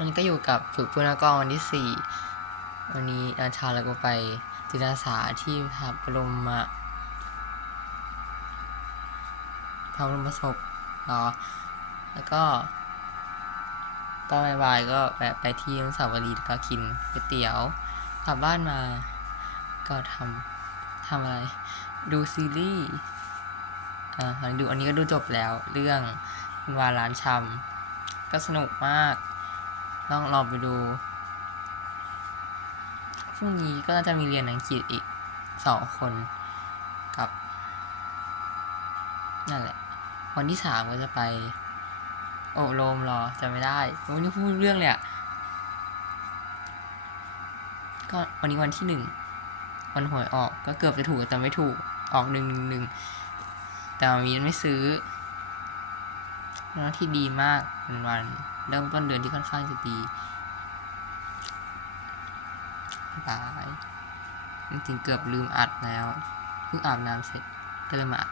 วันนี้ก็อยู่กับฝึกพูดหน้ากล้องวันที่ 4วันนี้อาชาแล้วก็ไปจิตอาสาที่พระบรมศพเนาะแล้วก็ตอนบ่ายๆก็แวะไปที่อนุสาวรีย์ก็กินก๋วยเตี๋ยวกลับบ้านมาก็ทำอะไร ดูซีรีส์ดูอันนี้ก็ดูจบแล้วเรื่องคุณวาร้านชำก็สนุกมากต้องลองไปดูพรุ่งนี้ก็จะมีเรียนอังกฤษอีก2 คนกับนั่นแหละวันที่3ก็จะไปอบรมจะไม่ได้วันนี้พูดเรื่องเลยก็วันนี้วันที่1วันหวยออกก็เกือบจะถูกแต่ไม่ถูกออก111แต่มีไม่ซื้อวันที่ดีมากเป็นวันเริ่มต้นเดือนที่ค่อนข้างจะดีบายจริงๆเกือบลืมอัดแล้วเพิ่งอาบน้ำเสร็จก็เลยมาอัด